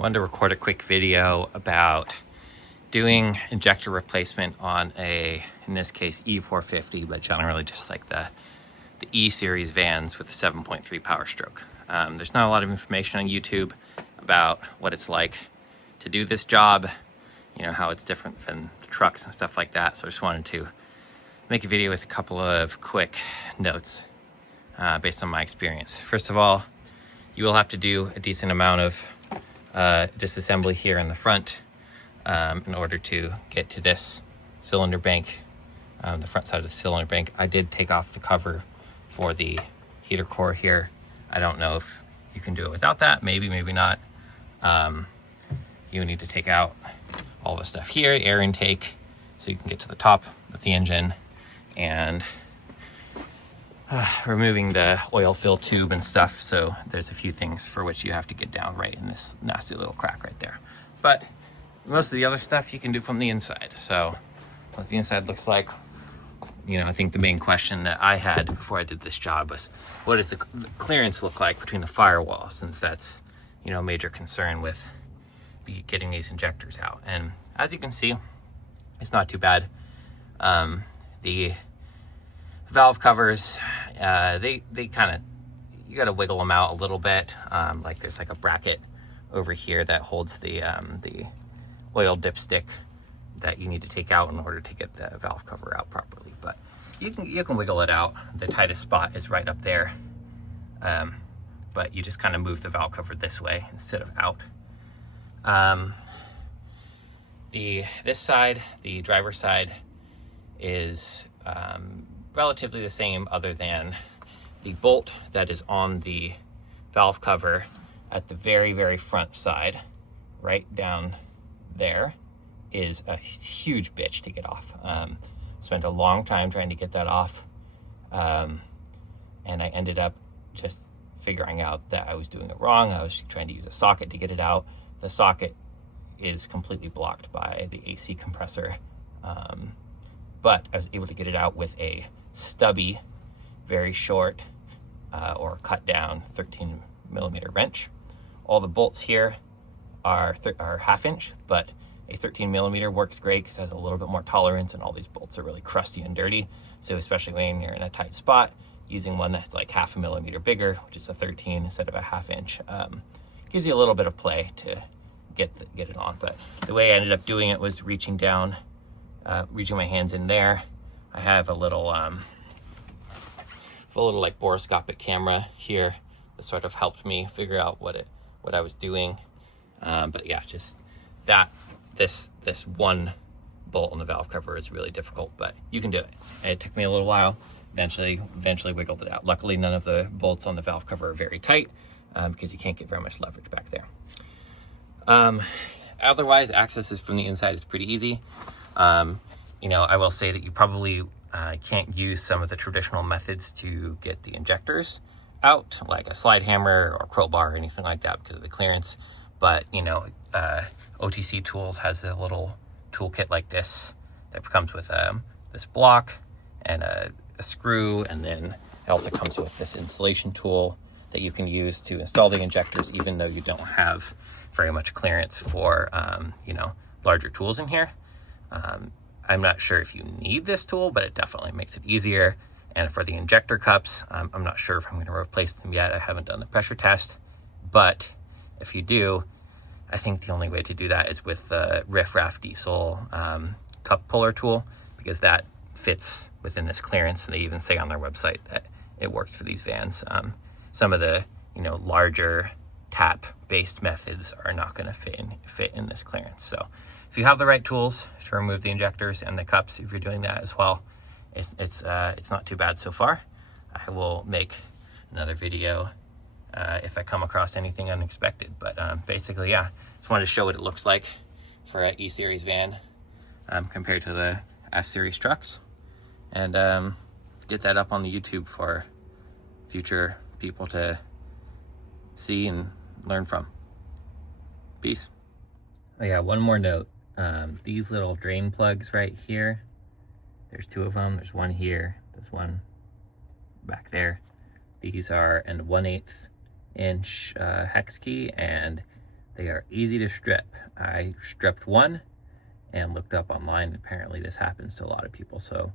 wanted to record a quick video about doing injector replacement on in this case, E450, but generally just like the E series vans with a 7.3 Powerstroke. There's not a lot of information on YouTube about what it's like to do this job, you know, how it's different than trucks and stuff like that. So I just wanted to make a video with a couple of quick notes based on my experience. First of all, you will have to do a decent amount of disassembly here in the front in order to get to this cylinder bank, the front side of the cylinder bank. I did take off the cover for the heater core here. I don't know if you can do it without that, maybe not. You need to take out all the stuff here, air intake, so you can get to the top of the engine, and removing the oil fill tube and stuff. So there's a few things for which you have to get down right in this nasty little crack right there. But most of the other stuff you can do from the inside. So what the inside looks like, you know, I think the main question that I had before I did this job was, what does the clearance look like between the firewall, since that's, you know, a major concern with getting these injectors out. And as you can see, it's not too bad. The valve covers, they kind of, you got to wiggle them out a little bit. Like there's like a bracket over here that holds the oil dipstick that you need to take out in order to get the valve cover out properly. But you can wiggle it out. The tightest spot is right up there. But you just kind of move the valve cover this way instead of out. This side, the driver's side, is relatively the same, other than the bolt that is on the valve cover at the very front side, right down there, is a huge bitch to get off. Spent a long time trying to get that off, and I ended up just figuring out that I was doing it wrong. I was trying to use a socket to get it out. The socket is completely blocked by the AC compressor, but I was able to get it out with a stubby, very short or cut down 13mm wrench. All the bolts here are 1/2 inch, but a 13mm works great because it has a little bit more tolerance, and all these bolts are really crusty and dirty. So especially when you're in a tight spot, using one that's like 1/2 millimeter bigger, which is a 13 instead of a 1/2 inch, gives you a little bit of play to get it on. But the way I ended up doing it was reaching down, reaching my hands in there. I have a little like borescopic camera here that sort of helped me figure out what I was doing. But yeah, just this one bolt on the valve cover is really difficult, but you can do it. And it took me a little while. Eventually wiggled it out. Luckily, none of the bolts on the valve cover are very tight, because you can't get very much leverage back there. Otherwise, access from the inside is pretty easy. You know, I will say that you probably can't use some of the traditional methods to get the injectors out, like a slide hammer or crowbar or anything like that, because of the clearance. But, you know, OTC Tools has a little toolkit like this that comes with this block and a screw, and then it also comes with this installation tool that you can use to install the injectors, even though you don't have very much clearance for you know, larger tools in here. I'm not sure if you need this tool, but it definitely makes it easier. And for the injector cups, I'm not sure if I'm going to replace them yet. I haven't done the pressure test, but if you do, I think the only way to do that is with the Riff Raff Diesel cup puller tool, because that fits within this clearance, and they even say on their website that it works for these vans. Some of the, you know, larger tap-based methods are not going to fit in this clearance. So if you have the right tools to remove the injectors and the cups, if you're doing that as well, it's not too bad so far. I will make another video if I come across anything unexpected. But basically, yeah, just wanted to show what it looks like for an E-Series van compared to the F-Series trucks, and get that up on the YouTube for future people to see and learn from. Peace. Oh yeah, one more note. These little drain plugs right here, there's 2 of them. There's one here, there's one back there. These are an 1/8 inch hex key, and They are easy to strip. I stripped one and looked up online. Apparently this happens to a lot of people, so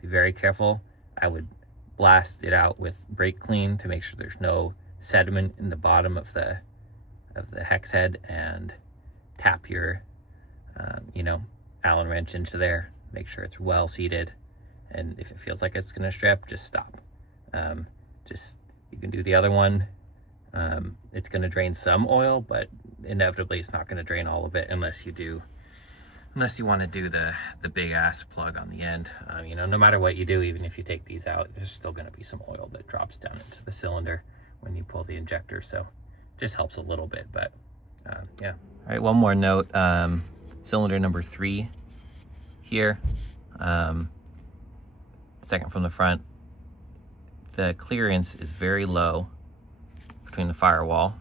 be very careful. I would blast it out with brake clean to make sure there's no sediment in the bottom of the hex head, and tap your Allen wrench into there. Make sure it's well seated, and if it feels like it's gonna strip, just stop. You can do the other one. It's gonna drain some oil, but inevitably it's not gonna drain all of it unless you want to do the big ass plug on the end. No matter what you do, even if you take these out, there's still going to be some oil that drops down into the cylinder when you pull the injector, so it just helps a little bit. But yeah. All right, one more note. Cylinder number 3 here, second from the front, the clearance is very low between the firewall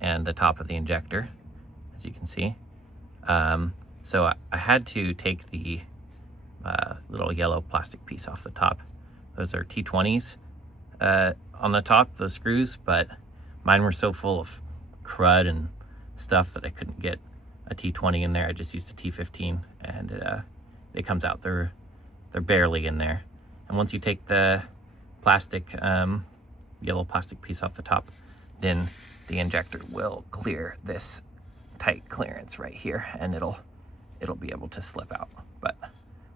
and the top of the injector, as you can see. So I had to take the little yellow plastic piece off the top. Those are T20s on the top, those screws, but mine were so full of crud and stuff that I couldn't get a T20 in there. I just used a T15, and it comes out. They're barely in there. And once you take the plastic, yellow plastic piece off the top, then the injector will clear this tight clearance right here, and it'll be able to slip out. But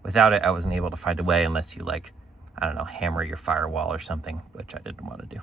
without it, I wasn't able to find a way, unless you, like, I don't know, hammer your firewall or something, which I didn't want to do.